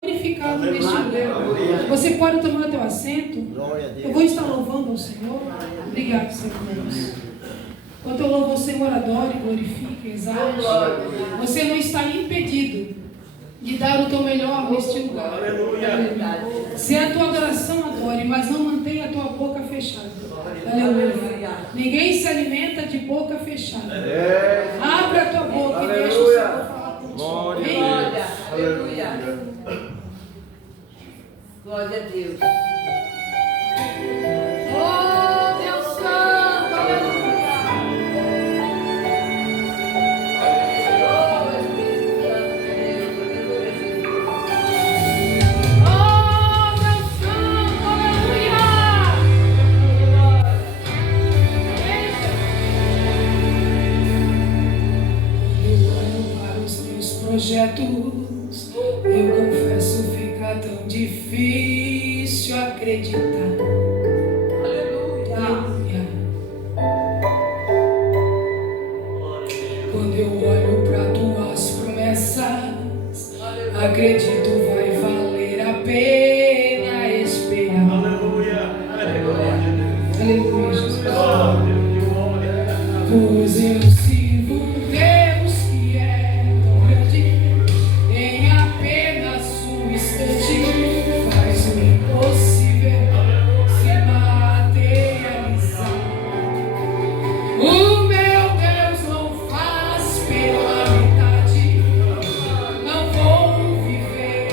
glorificado neste lugar. Você pode tomar teu assento. Eu vou estar louvando ao Senhor. Obrigado, Senhor Deus. Quando eu louvo ao Senhor, adore, glorifique, exalte. Você não está impedido de dar o teu melhor neste lugar. Aleluia. Se a tua adoração, adore, mas não mantenha a tua boca fechada. Aleluia. Ninguém se alimenta de boca fechada. Abra a tua boca e deixa o Senhor falar contigo. Glória. Aleluia. Glória a Deus. Oh, Deus Santo, aleluia. Projetos, eu confesso, fica tão difícil acreditar. Aleluia. Quando eu olho para tuas promessas, acredito vai valer a pena esperar. Aleluia. Aleluia, Jesus. Pois eu sirvo um Deus que é tão grande, em apenas um instante faz o impossível se materializar. O meu Deus não faz pela metade, não vou viver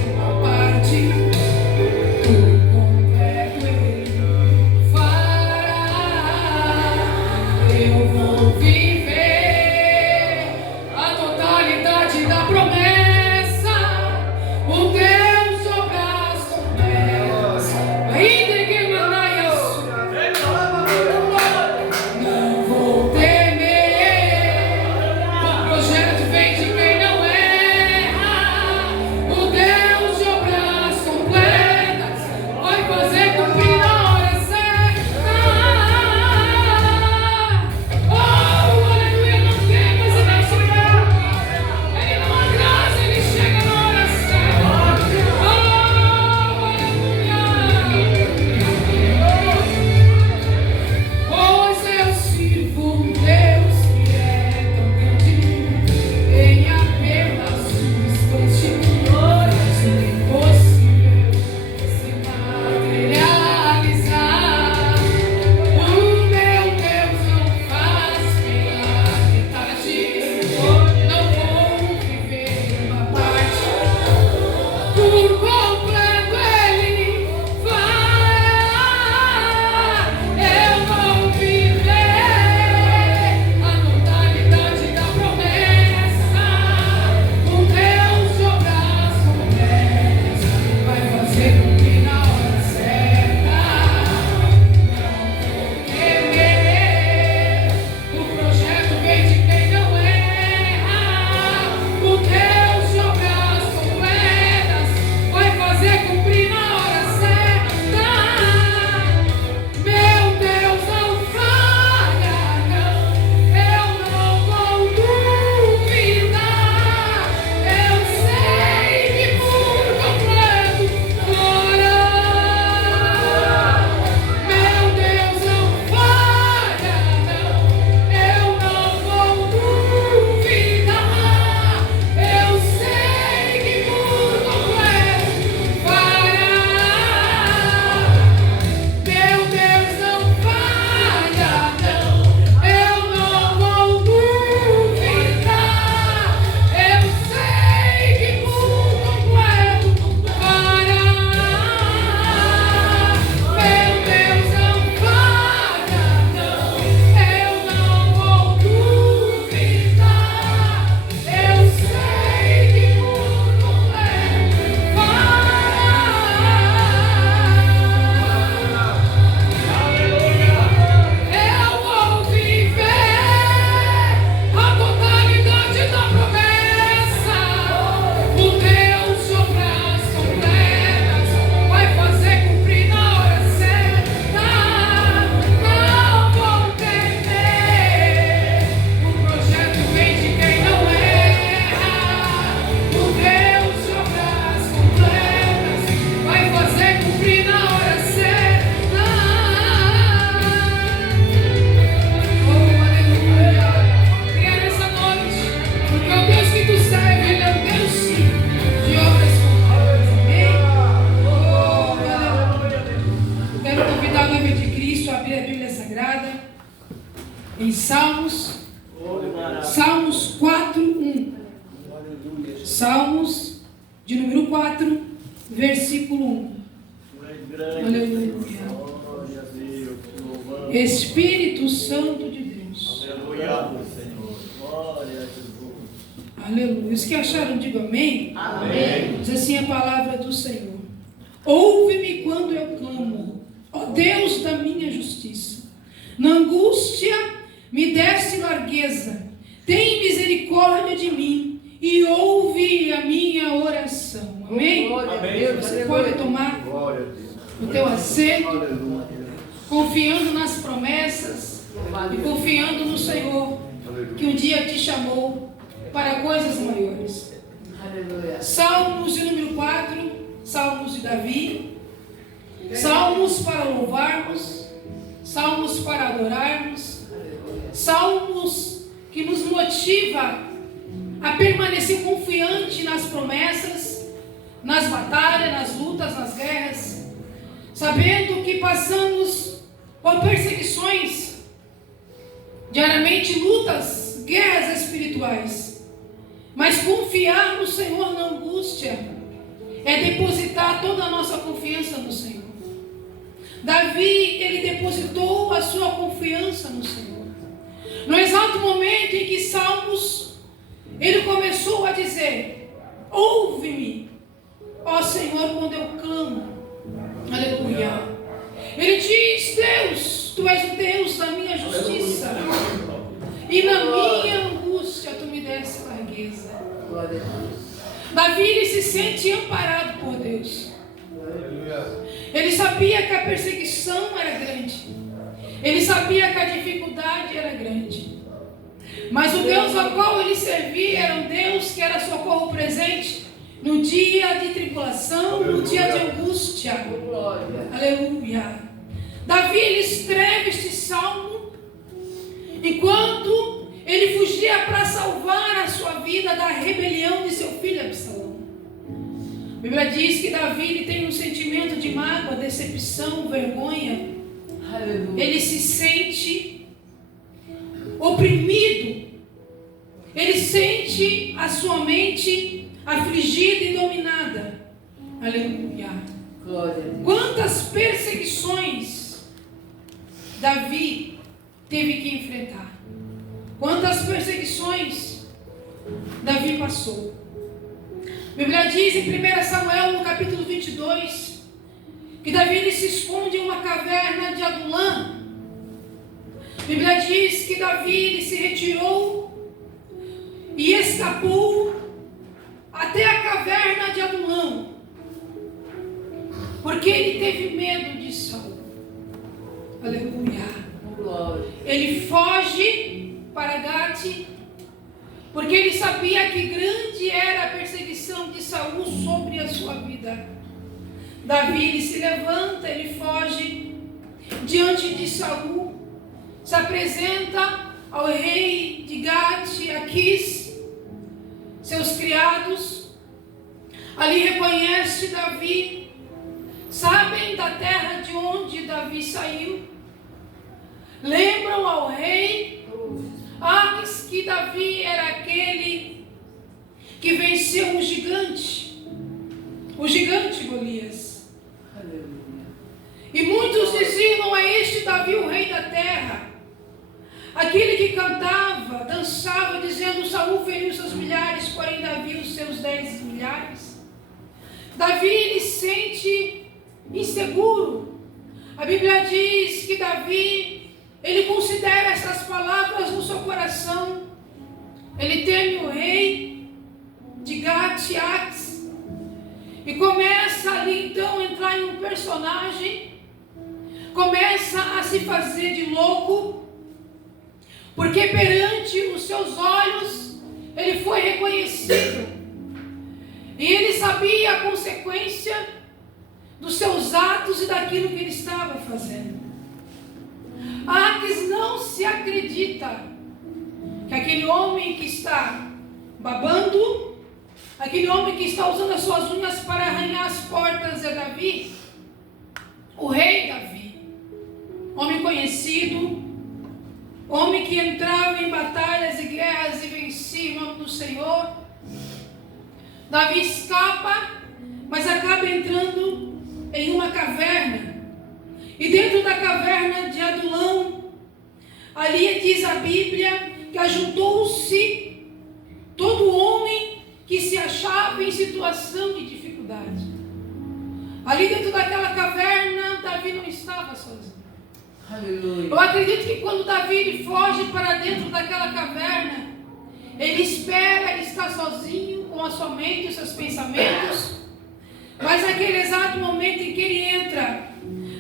Salmos 4, 1. Salmos de número 4, versículo 1. Aleluia. Espírito Santo de Deus. Aleluia. Os que acharam, digam amém. Amém. Diz assim a palavra do Senhor. Ouve-me quando eu clamo, ó Deus da minha justiça. Na angústia me deste largueza. Tem misericórdia de mim e ouve a minha oração. Amém? Amém. Você pode tomar o teu assento, confiando nas promessas e confiando no Senhor, que um dia te chamou para coisas maiores. Aleluia. Salmos de número 4, Salmos de Davi, Salmos para louvarmos, Salmos para adorarmos, Salmos que nos motiva a permanecer confiante nas promessas, nas batalhas, nas lutas, nas guerras, sabendo que passamos por perseguições, diariamente lutas, guerras espirituais, mas confiar no Senhor na angústia é depositar toda a nossa confiança no Senhor. Davi, ele depositou a sua confiança no Senhor. No exato momento em que Salmos, ele começou a dizer: ouve-me, ó Senhor, quando eu clamo. Aleluia. Ele diz: Deus, tu és o Deus da minha justiça, e na minha angústia tu me deste largueza. Davi, ele se sente amparado por Deus. Ele sabia que a perseguição era grande, ele sabia que a dificuldade era grande, mas o Deus ao qual ele servia era um Deus que era socorro presente no dia de tribulação, no dia de angústia. Aleluia. Davi, ele escreve este salmo enquanto ele fugia para salvar a sua vida da rebelião de seu filho Absalão. A Bíblia diz que Davi, ele tem um sentimento de mágoa, decepção, vergonha. Aleluia. Ele se sente oprimido. Ele sente a sua mente afligida e dominada. Aleluia. Glória a Deus. Quantas perseguições Davi teve que enfrentar? Quantas perseguições Davi passou? A Bíblia diz em 1 Samuel, no capítulo 22, que Davi, ele se esconde em uma caverna de Adulã. A Bíblia diz que Davi, ele se retirou e escapou até a caverna de Adulão, porque ele teve medo de Saul. Aleluia. Glória. Ele foge para Gate, porque ele sabia que grande era a perseguição de Saul sobre a sua vida. Davi, ele se levanta, ele foge diante de Saul, se apresenta ao rei de Gate, Aquis, seus criados. Ali reconhece Davi, sabem da terra de onde Davi saiu, lembram ao rei Aquis que Davi era aquele que venceu o gigante Golias. Aleluia. E muitos diziam: é este Davi o rei da terra, aquele que cantava, dançava, dizendo: Saul feriu seus milhares, porém Davi os seus 10 milhares. Davi, ele sente inseguro. A Bíblia diz que Davi, ele considera essas palavras no seu coração. Ele teme o rei de Gate, Aquis, e começa ali então a entrar em um personagem, começa a se fazer de louco, porque perante os seus olhos ele foi reconhecido, e ele sabia a consequência dos seus atos e daquilo que ele estava fazendo. Aquis não se acredita que aquele homem que está babando, aquele homem que está usando as suas unhas para arranhar as portas é Davi, o rei Davi, homem conhecido, homem que entrava em batalhas e guerras e vencia em nome do Senhor. Davi escapa, mas acaba entrando em uma caverna. E dentro da caverna de Adulão, ali diz a Bíblia que ajuntou-se todo homem que se achava em situação de dificuldade. Ali dentro daquela caverna, Davi não estava sozinho. Aleluia. Eu acredito que quando Davi ele foge para dentro daquela caverna, ele espera estar sozinho com a sua mente, os seus pensamentos. Mas naquele exato momento em que ele entra,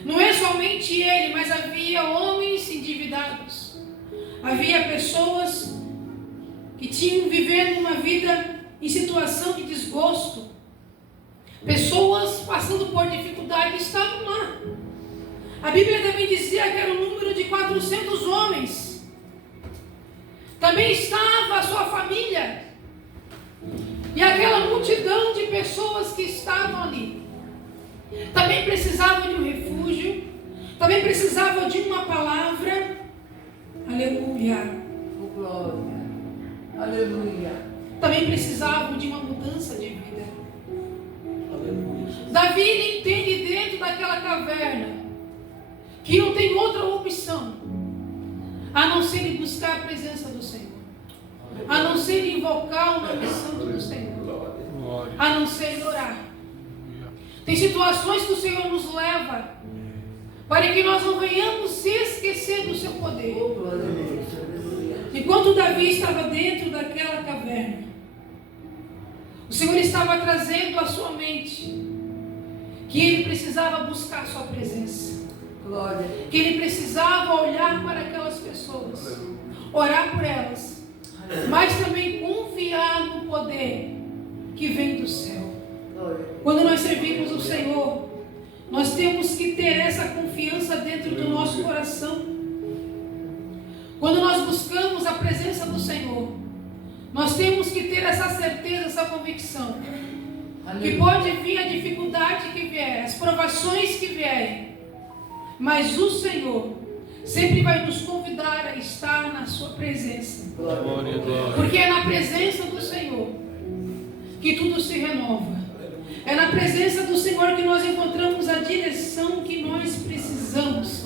não é somente ele, mas havia homens endividados. Havia pessoas que tinham vivendo uma vida em situação de desgosto. Pessoas passando por dificuldade estavam lá. A Bíblia também dizia que era um número de 400 homens. Também estava a sua família. E aquela multidão de pessoas que estavam ali. Também precisavam de um refúgio. Também precisavam de uma palavra. Aleluia. Oh, glória. Aleluia. Também precisavam de uma mudança de vida. Aleluia. Davi ele entende dentro daquela caverna que não tem outra opção a não ser ir buscar a presença do Senhor, a não ser invocar o nome santo do Senhor, a não ser orar. Tem situações que o Senhor nos leva para que nós não venhamos se esquecer do seu poder. Oh, glória a Deus. Aleluia. Enquanto Davi estava dentro daquela caverna, o Senhor estava trazendo à sua mente que ele precisava buscar a sua presença. Glória. Que ele precisava olhar para aquelas pessoas, orar por elas, mas também confiar no poder que vem do céu. Glória. Quando nós servimos o Senhor, nós temos que ter essa confiança dentro do nosso coração. Quando nós buscamos a presença do Senhor, nós temos que ter essa certeza, essa convicção, que pode vir a dificuldade que vier, as provações que vierem, mas o Senhor sempre vai nos convidar a estar na sua presença. Glória. Porque é na presença do Senhor que tudo se renova. É na presença do Senhor que nós encontramos a direção que nós precisamos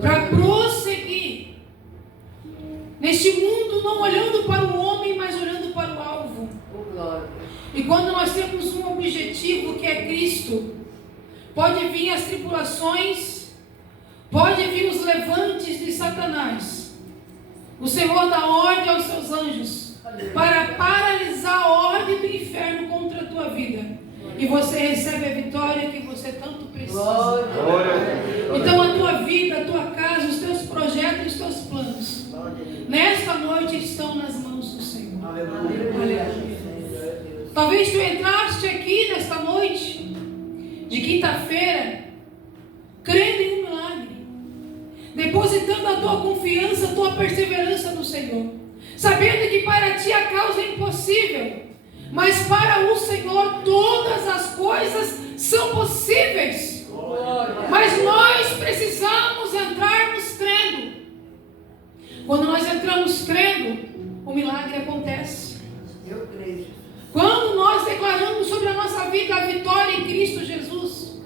para prosseguir neste mundo, não olhando para o homem, mas olhando para o alvo. Oh, glória. E quando nós temos um objetivo que é Cristo, pode vir as tribulações, pode vir os levantes de Satanás. O Senhor dá ordem aos seus anjos para paralisar a ordem do inferno contra a tua vida. E você recebe a vitória que você tanto precisa. Então a tua vida, a tua casa, os teus projetos, os teus planos, nesta noite estão nas mãos do Senhor. Aleluia. Talvez tu entraste aqui nesta noite de quinta-feira crendo em um milagre, depositando a tua confiança, a tua perseverança no Senhor, sabendo que para ti a causa é impossível, mas para o Senhor todas as coisas são possíveis. Mas nós precisamos entrarmos crendo. Quando nós entramos crendo, o milagre acontece. Eu creio. Quando nós declaramos sobre a nossa vida a vitória em Cristo Jesus,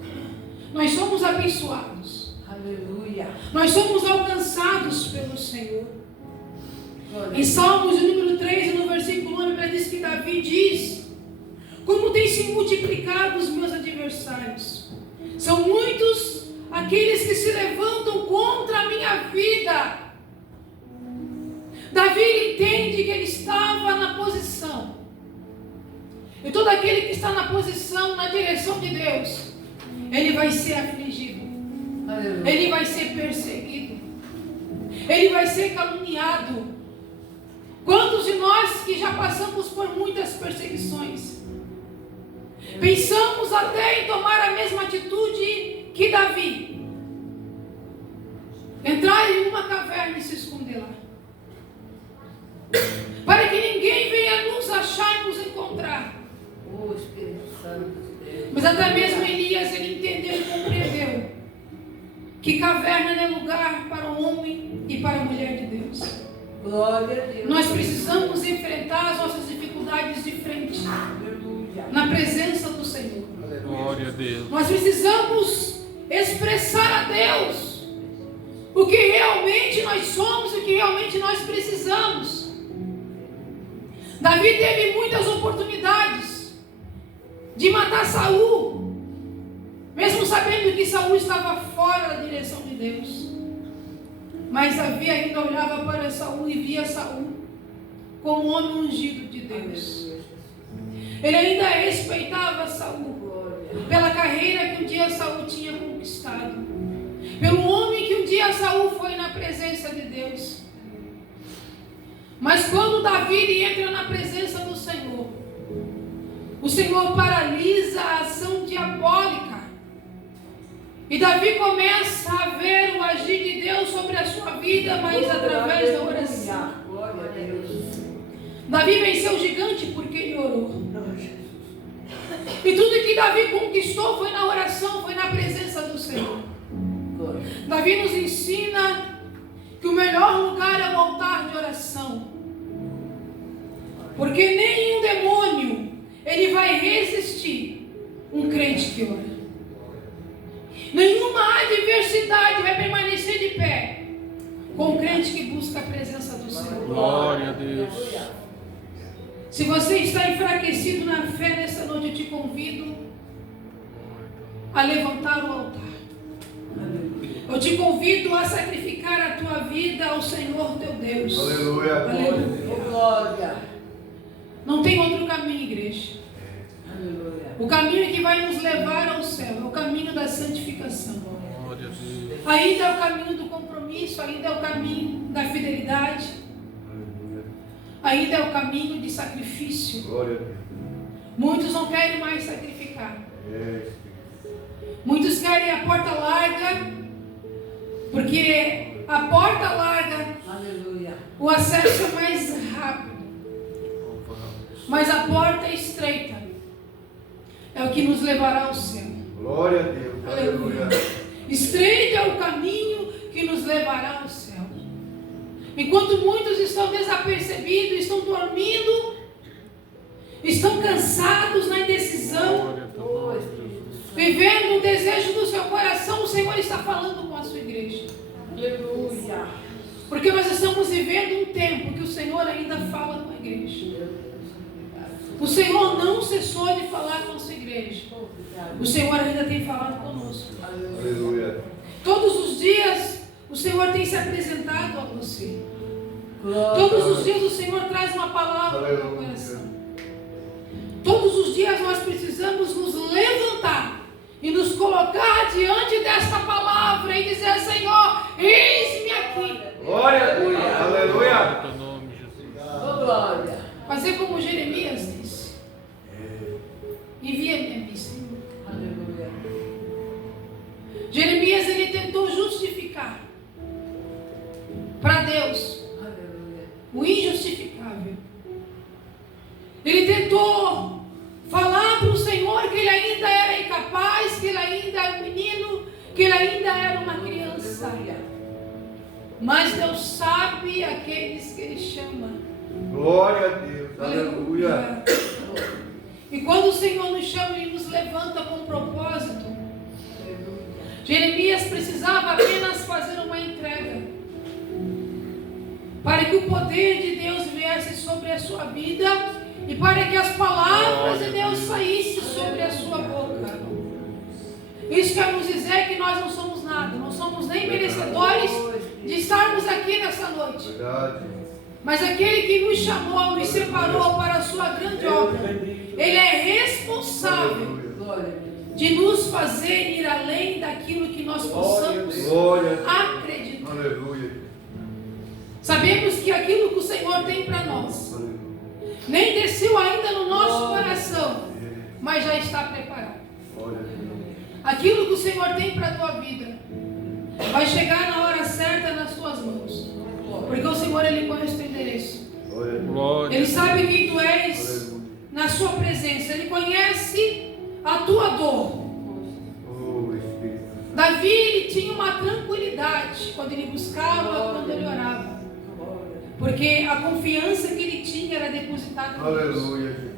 nós somos abençoados. Aleluia. Nós somos alcançados pelo Senhor. Glória. Em Salmos, número 3, no versículo 1, a Bíblia diz que Davi diz: como tem se multiplicado os meus adversários. São muitos aqueles que se levantam contra a minha vida. Davi entende que ele estava na posição. E todo aquele que está na posição, na direção de Deus, ele vai ser afligido. Aleluia. Ele vai ser perseguido. Ele vai ser caluniado. Quantos de nós que já passamos por muitas perseguições, pensamos até em tomar a mesma atitude que Davi, entrar em uma caverna e se esconder lá, para que ninguém venha nos achar e nos encontrar. Oh, Espírito Santo de Deus. Mas até mesmo Elias, ele entendeu e compreendeu que caverna não é lugar para o homem e para a mulher de Deus. Glória a Deus. Nós precisamos enfrentar as nossas dificuldades de frente, Aleluia. na presença do Senhor. Glória a Deus. Nós precisamos expressar a Deus o que realmente nós somos e o que realmente nós precisamos. Davi teve muitas oportunidades de matar Saul, mesmo sabendo que Saul estava fora da direção de Deus. Mas Davi ainda olhava para Saul e via Saul como um homem ungido de Deus. Ele ainda respeitava Saul pela carreira que um dia Saul tinha conquistado, pelo homem que um dia Saul foi na presença de Deus. Mas quando Davi entra na presença do Senhor, o Senhor paralisa a ação diabólica. E Davi começa a ver o agir de Deus sobre a sua vida, mas através da oração. Glória a Deus. Davi venceu o gigante porque ele orou. E tudo que Davi conquistou foi na oração, foi na presença do Senhor. Davi nos ensina que o melhor lugar é o altar de oração. Porque nenhum demônio ele vai resistir um crente que ora. Nenhuma adversidade vai permanecer de pé com um crente que busca a presença do Senhor. Glória a Deus. Se você está enfraquecido na fé nessa noite, eu te convido a levantar o altar. Eu te convido a sacrificar a tua vida ao Senhor teu Deus. Aleluia. Aleluia. Glória. Não tem outro caminho, igreja. Aleluia. O caminho que vai nos levar ao céu é o caminho da santificação. Glória a Deus. Ainda é o caminho do compromisso, ainda é o caminho da fidelidade, ainda é o caminho de sacrifício. Glória a Deus. Muitos não querem mais sacrificar. É. Muitos querem a porta larga, porque a porta larga, Aleluia. o acesso é mais rápido. Mas a porta estreita é o que nos levará ao céu. Glória a Deus. Aleluia. Estreito é o caminho que nos levará ao céu. Enquanto muitos estão desapercebidos, estão dormindo, estão cansados na indecisão, vivendo o desejo do seu coração, o Senhor está falando com a sua igreja. Aleluia. Porque nós estamos vivendo um tempo que o Senhor ainda fala com a igreja. O Senhor não cessou de falar com a sua igreja. O Senhor ainda tem falado conosco. Aleluia. Todos os dias o Senhor tem se apresentado a você. Todos os dias o Senhor traz uma palavra para o teu coração. Todos os dias nós precisamos nos levantar e nos colocar diante desta palavra e dizer: Senhor, eis-me aqui. Glória a Deus. Aleluia. Teu nome, Jesus. Glória. Fazer como Jeremias disse: envia-me a mim, Senhor. Aleluia. Jeremias, ele tentou justificar para Deus Aleluia. o injustificável. Ele tentou falar para o Senhor que ele ainda era incapaz, que ele ainda era um menino, que ele ainda era uma criança. Mas Deus sabe aqueles que ele chama. Glória a Deus. Aleluia. E quando o Senhor nos chama, ele nos levanta com um propósito. Jeremias precisava apenas fazer uma entrega para que o poder de Deus viesse sobre a sua vida e para que as palavras de Deus saíssem sobre a sua boca. Isso quer nos dizer que nós não somos nada, não somos nem merecedores de estarmos aqui nessa noite. Verdade. Mas aquele que nos chamou, nos separou para a sua grande obra, ele é responsável de nos fazer ir além daquilo que nós possamos Glória a acreditar. Deus. Aleluia. Sabemos que aquilo que o Senhor tem para nós nem desceu ainda no nosso coração, mas já está preparado. Glória a Deus. Aquilo que o Senhor tem para a tua vida vai chegar na hora certa nas tuas mãos, porque o Senhor, ele conhece o teu endereço. Glória a Deus. Glória. Ele sabe quem tu és Aleluia. na sua presença. Ele conhece a tua dor. Oh, Espírito. Davi, ele tinha uma tranquilidade quando ele buscava, quando ele orava. Porque a confiança que ele tinha era depositada em Deus. Aleluia.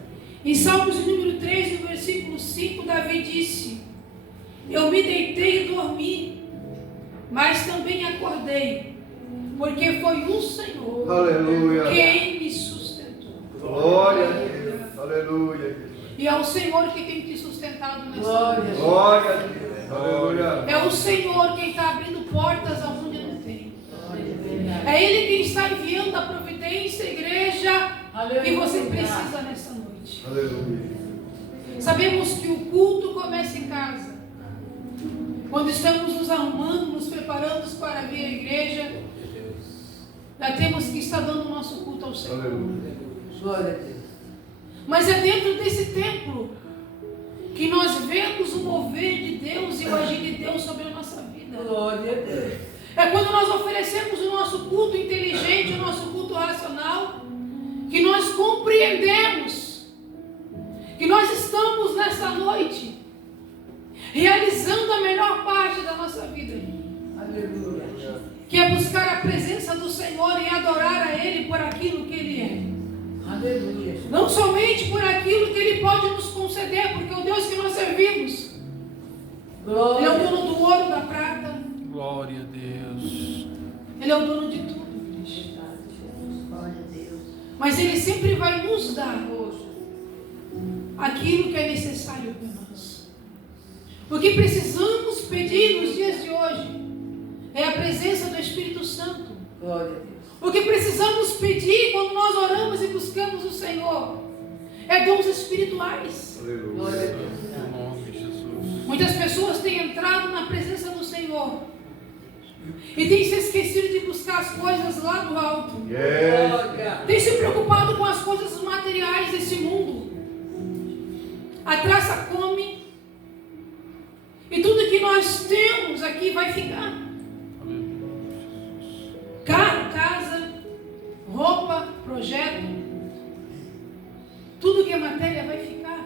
Em Salmos número 3, no versículo 5, Davi disse: eu me deitei e dormi, mas também acordei, porque foi o Senhor Aleluia. quem me sustentou. Glória a Deus. Aleluia. E é o Senhor que tem te sustentado nessa Glória. noite. Glória a Deus. Aleluia. É o Senhor quem está abrindo portas aonde não tem. É Ele quem está enviando a providência, a igreja, que você precisa nessa noite. Aleluia. Sabemos que o culto começa em casa. Quando estamos nos arrumando, nos preparando para vir à igreja, já temos que estar dando o nosso culto ao Senhor. Aleluia. Glória a Deus. Mas é dentro desse templo que nós vemos o mover de Deus e o agir de Deus sobre a nossa vida. Glória a Deus. É quando nós oferecemos o nosso culto inteligente, o nosso culto racional, que nós compreendemos que nós estamos nessa noite realizando a melhor parte da nossa vida, Aleluia. que é buscar a presença do Senhor e adorar a Ele por aquilo que Ele é. Aleluia. Não somente por aquilo que Ele pode nos conceder, porque o Deus que nós servimos, Ele é o Glória. dono do ouro, da prata, Glória a Deus. Ele é o dono de tudo, igreja. Mas Ele sempre vai nos dar aquilo que é necessário para nós. O que precisamos pedir nos dias de hoje é a presença do Espírito Santo. Glória a Deus. O que precisamos pedir quando nós oramos e buscamos o Senhor é dons espirituais. Glória a Deus. Em nome de Jesus. Muitas pessoas têm entrado na presença do Senhor e têm se esquecido de buscar as coisas lá do alto. Yes. Glória. Tem se preocupado com as coisas materiais desse mundo. A traça come e tudo que nós temos aqui vai ficar. Carro, casa, roupa, projeto, tudo que é matéria vai ficar.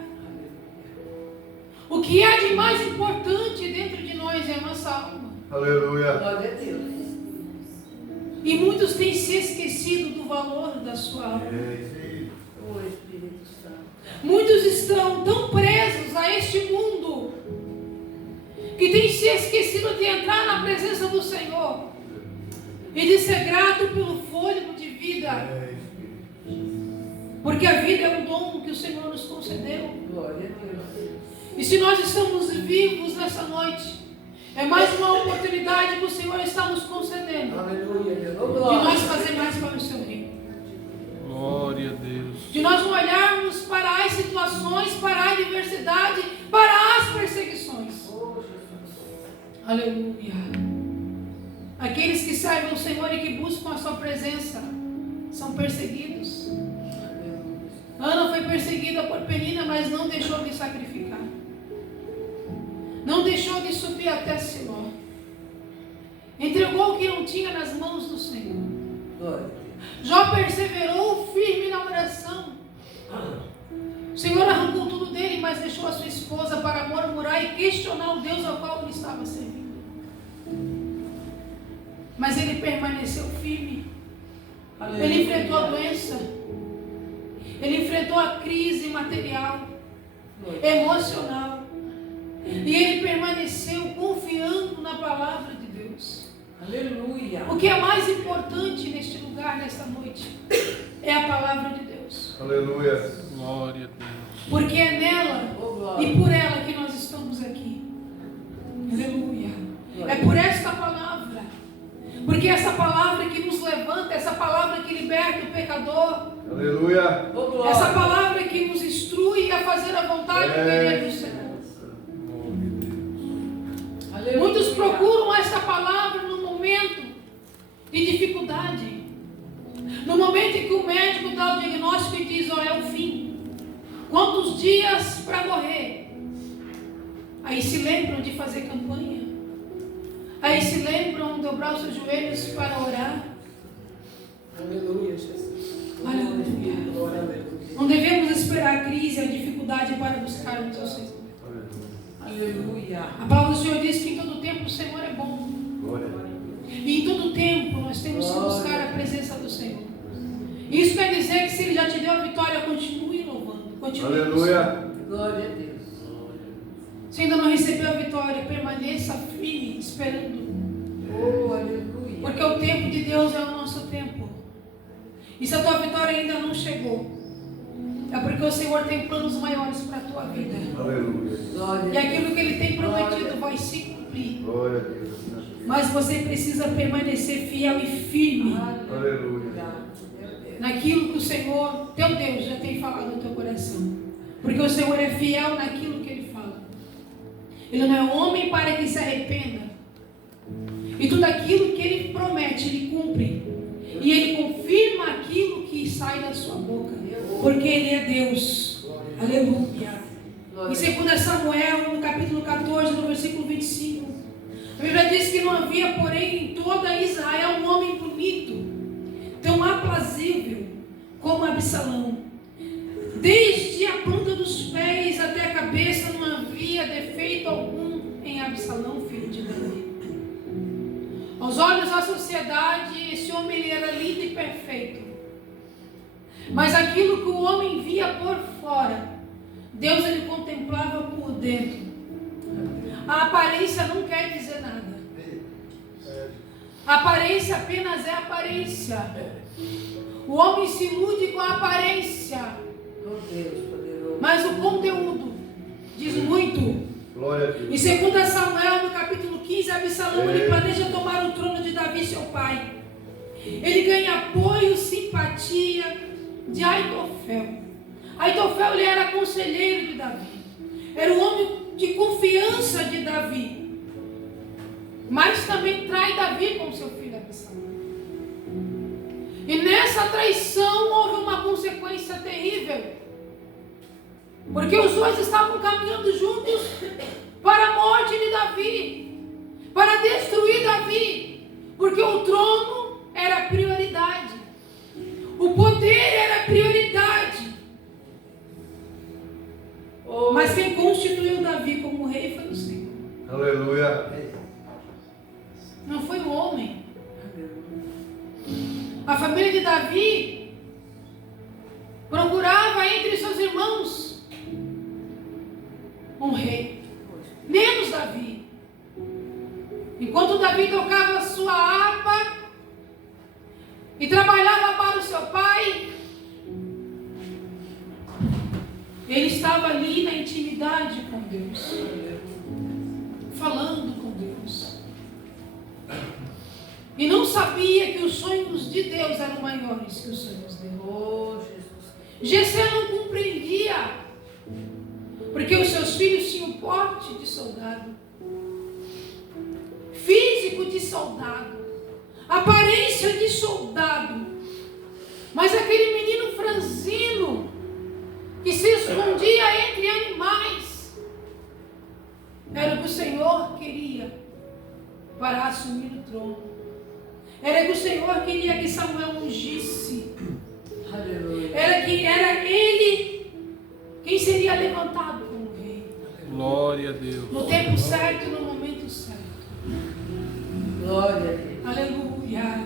O que há de mais importante dentro de nós é a nossa alma. Aleluia. Glória a Deus. E muitos têm se esquecido do valor da sua alma. O Espírito Santo. Muitos estão tão presos a este mundo que têm se esquecido de entrar na presença do Senhor e de ser grato pelo fôlego de vida, porque a vida é um dom que o Senhor nos concedeu. Glória a Deus. E se nós estamos vivos nessa noite, é mais uma oportunidade que o Senhor está nos concedendo Aleluia. de Glória. nós fazer mais para o seu reino, Glória a Deus. de nós olharmos para as situações, para a adversidade, para as perseguições. Aleluia. Aqueles que servem o Senhor e que buscam a sua presença são perseguidos. Ana foi perseguida por Penina, mas não deixou de sacrificar. Não deixou de subir até Siló. Entregou o que não tinha nas mãos do Senhor. Glória. Jó perseverou firme na oração. O Senhor arrancou tudo dele, mas deixou a sua esposa para murmurar e questionar o Deus ao qual ele estava servindo. Mas ele permaneceu firme. Ele enfrentou a doença. Ele enfrentou a crise material, emocional. E ele permaneceu confiando na palavra de Deus. Aleluia. O que é mais importante neste lugar, nesta noite, é a palavra de Deus. Aleluia. Glória a Deus. Porque é nela e por ela que nós estamos aqui. Aleluia. É por esta palavra. Porque essa palavra que nos levanta, essa palavra que liberta o pecador, Aleluia. essa palavra que nos instrui a fazer a vontade e querer do Senhor. Aleluia. Muitos procuram esta palavra no momento de dificuldade. No momento em que o médico dá o diagnóstico e diz, ó, é o fim. Quantos dias para morrer? Aí se lembram de fazer campanha. Aí se lembram de dobrar os seus joelhos para orar. Aleluia, Jesus. Aleluia. Glória a Deus. Não devemos esperar a crise, a dificuldade para buscarmos o Senhor. Aleluia. Aleluia. A palavra do Senhor diz que em todo tempo o Senhor é bom. Glória a Deus. E em todo tempo nós temos que buscar a presença do Senhor. Isso quer dizer que se Ele já te deu a vitória, continue louvando. Continue Aleluia. Glória a Deus. Se ainda não recebeu a vitória, permaneça firme, esperando. Oh, aleluia. Porque o tempo de Deus é o nosso tempo. E se a tua vitória ainda não chegou, é porque o Senhor tem planos maiores para a tua vida. Aleluia. Glória E a Deus. aquilo que Ele tem prometido vai se cumprir. Glória a Deus. Mas você precisa permanecer fiel e firme Aleluia. naquilo que o Senhor, teu Deus, já tem falado no teu coração. Porque o Senhor é fiel naquilo que Ele fala. Ele não é homem para que se arrependa. E tudo aquilo que Ele promete, Ele cumpre. E Ele confirma aquilo que sai da sua boca. Porque Ele é Deus. Aleluia. Em 2 Samuel, no capítulo 14, no versículo 25, a Bíblia diz que não havia, porém, em toda Israel um homem bonito, tão aprazível como Absalão. Desde a ponta dos pés até a cabeça não havia defeito algum em Absalão, filho de Davi. Aos olhos da sociedade, esse homem ele era lindo e perfeito. Mas aquilo que o homem via por fora, Deus ele contemplava por dentro. A aparência não quer dizer nada. A aparência apenas é aparência. O homem se ilude com a aparência. Oh, Deus poderoso. Mas o conteúdo diz muito. Glória a Deus. Em 2 Samuel, no capítulo 15, Absalão ele planeja tomar o trono de Davi, seu pai. Ele ganha apoio, simpatia de Aitofel. Aitofel ele era conselheiro de Davi. Era um homem de confiança de Davi. Mas também trai Davi com seu filho Absalão. E nessa traição houve uma consequência terrível. Porque os dois estavam caminhando juntos para a morte de Davi, para destruir Davi, porque o trono era prioridade, o poder era prioridade. Mas quem constituiu Davi como rei foi o Senhor. Aleluia. Não foi o homem. A família de Davi procurava entre seus irmãos um rei, menos Davi. Enquanto Davi tocava a sua harpa e trabalhava para o seu pai, ele estava ali na intimidade com Deus, falando com Deus. E não sabia que os sonhos de Deus eram maiores que os sonhos dele. Oh, Jesus. Jessé não compreendia, porque os seus filhos tinham porte de soldado, físico de soldado, aparência de soldado, mas aquele menino franzino que se escondia entre animais era o que o Senhor queria para assumir o trono. Era que o Senhor queria que Samuel ungisse. Aleluia. Era ele quem seria levantado como rei. Glória a Deus. No tempo certo e no momento certo. Glória a Deus. Aleluia.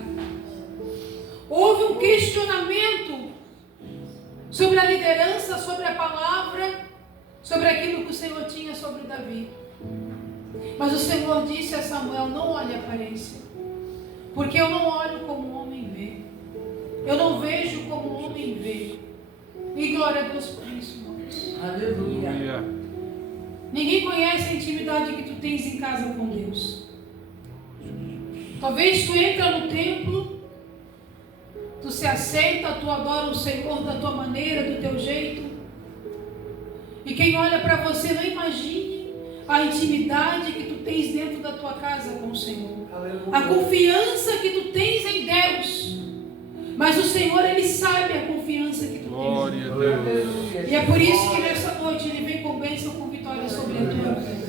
Houve um questionamento sobre a liderança, sobre a palavra, sobre aquilo que o Senhor tinha sobre Davi. Mas o Senhor disse a Samuel: não olhe a aparência, porque eu não olho como o homem vê. Eu não vejo como o homem vê. E glória a Deus por isso, irmãos. Aleluia. Aleluia. Ninguém conhece a intimidade que tu tens em casa com Deus. Talvez tu entra no templo, tu se aceita, tu adora o Senhor da tua maneira, do teu jeito. E quem olha para você não imagine a intimidade que tu tens dentro da tua casa com o Senhor. Aleluia. A confiança que tu tens em Deus. Mas o Senhor, Ele sabe a confiança que tu tens. Glória a Deus. Aleluia. E é por isso que nessa noite Ele vem com bênção, com vitória sobre a tua vida.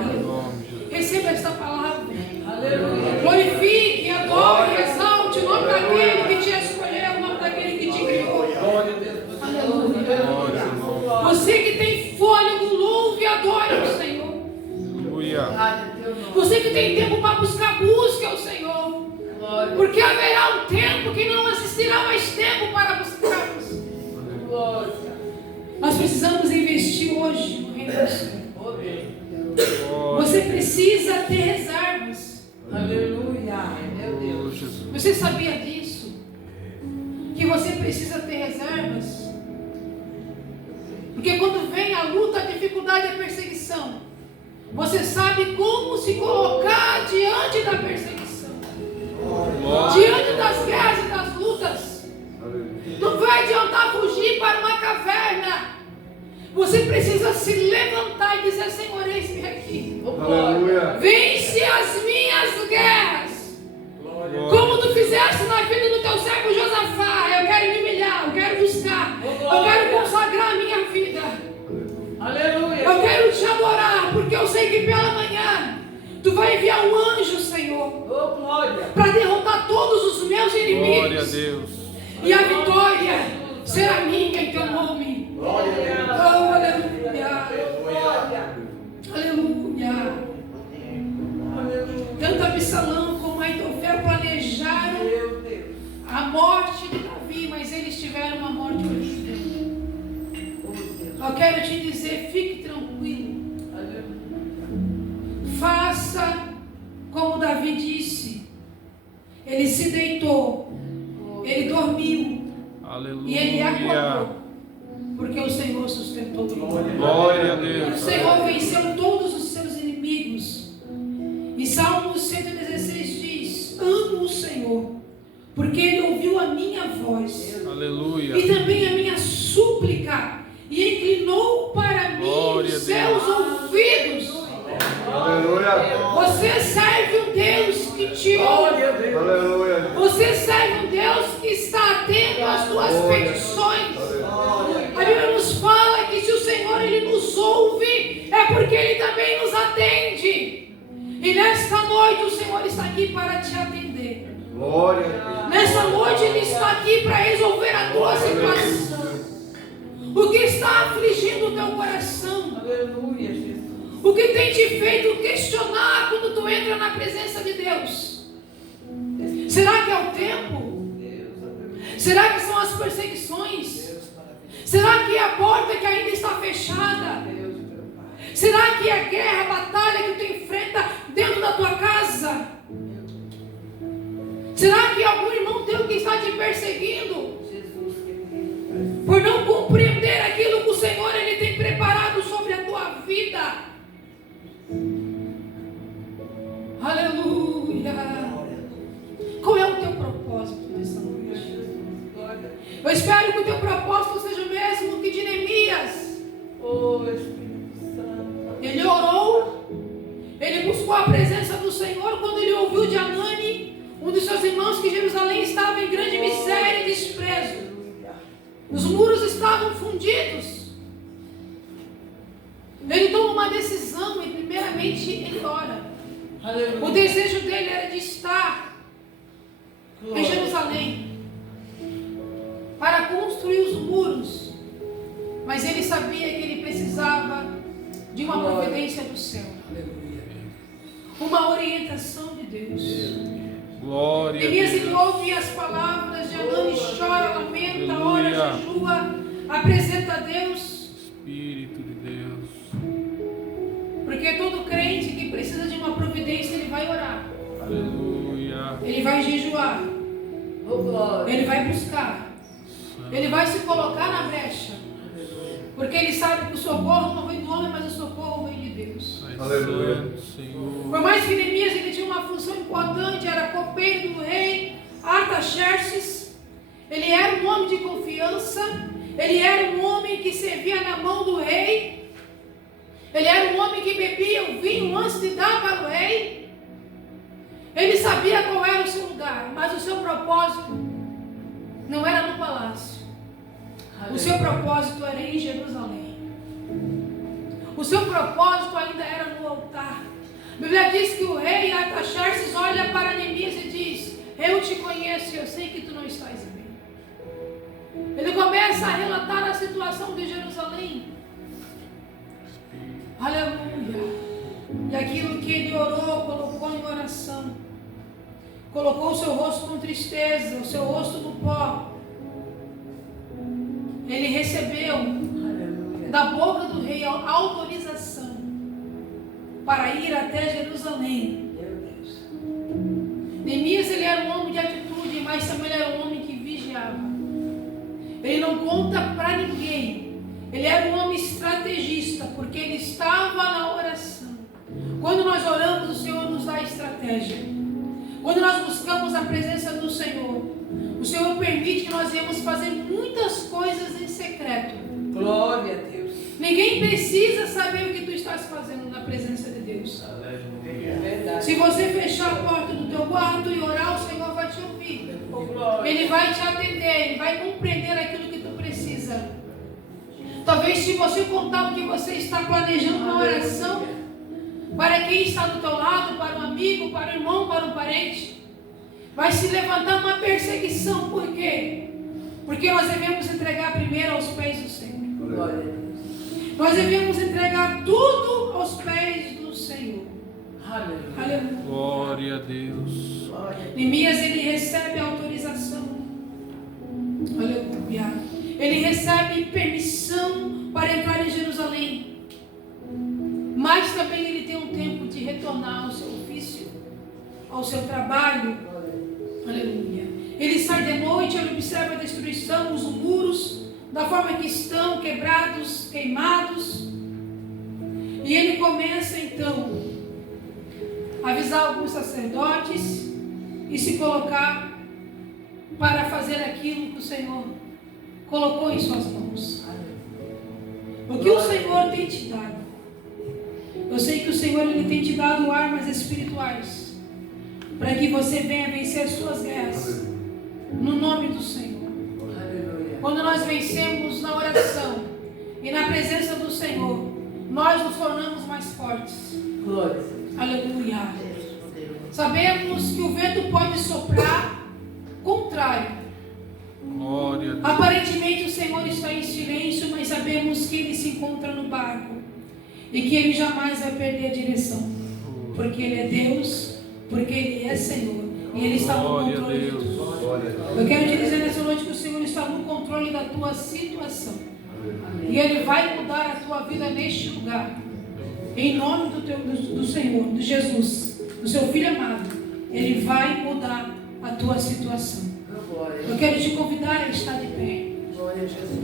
Em nome de Jesus. Receba esta palavra. Aleluia. Glorifique, adore, exalte o nome daquele que te escolheu, o nome daquele que te criou. Glória a Deus. Aleluia. Glória ao nome. Você que tem fôlego, louve e adore o Senhor. Você que tem tempo para buscar, busque ao Senhor. Porque haverá um tempo que não existirá mais tempo para buscarmos. Nós precisamos investir hoje no reino do Senhor. Você precisa ter reservas. Aleluia. Meu Deus. Você sabia disso? Que você precisa ter reservas? Porque quando vem a luta, a dificuldade e a perseguição, você sabe como se colocar diante da perseguição, diante das guerras e das lutas. Não vai adiantar fugir para uma caverna. Você precisa se levantar e dizer: Senhor, eis-me aqui. Aleluia. Vence as minhas guerras. Como tu fizeste na vida do teu servo Josafá. Eu quero me humilhar, eu quero buscar, eu quero consagrar a minha vida. Aleluia. Eu quero te adorar, porque eu sei que pela manhã tu vai enviar um anjo, Senhor, para derrotar todos os meus inimigos. Glória a Deus. E a vitória será minha em teu nome. Oh, aleluia. Aleluia. Tanto Absalão como Aitofel planejaram a morte de Davi, mas eles tiveram uma morte horrível. Eu quero te dizer, fique tranquilo. Faça como Davi disse. Ele se deitou, ele dormiu. Aleluia. E ele acordou, porque o Senhor sustentou ele. Glória a Deus. O Senhor venceu todos os seus inimigos. E Salmo 116 diz: amo o Senhor, porque Ele ouviu a minha voz. Aleluia. E também a minha súplica, e inclinou para mim Glória os seus ouvidos. Aleluia. Você serve um Deus que te ouve. Aleluia. Você serve um Deus que está atento às tuas petições. A Bíblia nos fala que se o Senhor Ele nos ouve, é porque Ele também nos atende. E nesta noite o Senhor está aqui para te atender. Glória a Deus. Nesta noite Ele está aqui para resolver a tua situação. O que está afligindo o teu coração? Aleluia, Jesus. O que tem te feito questionar quando tu entra na presença de Deus? Será que é o tempo? Será que são as perseguições? Será que é a porta que ainda está fechada? Será que é a guerra, a batalha que tu enfrenta dentro da tua casa? Será que algum irmão teu que está te perseguindo por não compreender aquilo que o Senhor Ele tem preparado sobre a tua vida? Aleluia. Qual é o teu propósito nessa noite? Eu espero que o teu propósito seja o mesmo que de Neemias. Ele orou, ele buscou a presença do Senhor quando ele ouviu de Anani, um dos seus irmãos, que Jerusalém estava em grande miséria e desprezo. Os muros estavam fundidos. Ele toma uma decisão e primeiramente ele ora. O desejo dele era de estar em Jerusalém para construir os muros, mas ele sabia que ele precisava de uma providência do céu, uma orientação de Deus. Glória a Neemias, ele Deus. ouve as palavras de Anani, chora, lamenta, ora, jejua, apresenta a Deus. Espírito de Deus. Porque todo crente que precisa de uma providência, ele vai orar, Aleluia. ele vai jejuar, ele vai buscar, ele vai se colocar na brecha, porque ele sabe que o socorro não vem do homem, mas o socorro vem de Deus. Aleluia. Santo, Senhor. Por mais que Neemias ele tinha uma função importante, era copeiro do rei Artaxerxes, ele era um homem de confiança, ele era um homem que servia na mão do rei, ele era um homem que bebia o vinho antes de dar para o rei. Ele sabia qual era o seu lugar, mas o seu propósito não era no palácio. O seu propósito era em Jerusalém. O seu propósito ainda era no altar. A Bíblia diz que o rei Artaxerxes olha para Neemias e diz: eu te conheço e eu sei que tu não estás bem. Ele começa a relatar a situação de Jerusalém. Aleluia. E aquilo que ele orou, colocou em oração. Colocou o seu rosto com tristeza, o seu rosto no pó. Ele recebeu da boca do rei a autorização para ir até Jerusalém. Neemias, ele era um homem de atitude, mas também ele era um homem que vigiava. Ele não conta para ninguém. Ele era um homem estrategista, porque ele estava na oração. Quando nós oramos, o Senhor nos dá estratégia. Quando nós buscamos a presença do Senhor, o Senhor permite que nós venhamos fazer muitas coisas em secreto. Glória a Deus. Ninguém precisa saber o que tu estás fazendo na presença de Deus. É verdade. Se você fechar a porta do teu quarto e orar, o Senhor vai te ouvir. Ele vai te atender, Ele vai compreender aquilo que tu precisa. Talvez se você contar o que você está planejando na oração, para quem está do teu lado, para um amigo, para um irmão, para um parente, vai se levantar uma perseguição. Por quê? Porque nós devemos entregar primeiro aos pés do Senhor. Glória a Deus. Nós devemos entregar tudo aos pés do Senhor. Aleluia. Aleluia. Glória a Deus. Neemias, ele recebe a autorização. Aleluia. Ele recebe permissão para entrar em Jerusalém. Mas também ele tem um tempo de retornar ao seu ofício, ao seu trabalho. Aleluia. Ele sai de noite, ele observa a destruição, os muros, da forma que estão, quebrados, queimados. E ele começa então a avisar alguns sacerdotes e se colocar para fazer aquilo que o Senhor colocou em suas mãos. O que o Senhor tem te dado? Eu sei que o Senhor, Ele tem te dado armas espirituais para que você venha vencer as suas guerras no nome do Senhor. Aleluia. Quando nós vencemos na oração e na presença do Senhor, nós nos tornamos mais fortes. Glória a Deus. Aleluia. Sabemos que o vento pode soprar contrário. Glória a Deus. Aparentemente o Senhor está em silêncio, mas sabemos que Ele se encontra no barco e que Ele jamais vai perder a direção, porque Ele é Deus, porque Ele é Senhor e Ele está no Glória a controle de Deus. tudo. Eu quero te dizer nessa noite que o Senhor está no controle da tua situação e Ele vai mudar a tua vida neste lugar, em nome do Senhor, de Jesus, do seu Filho amado. Ele vai mudar a tua situação. Eu quero te convidar a estar de pé. Glória a Jesus.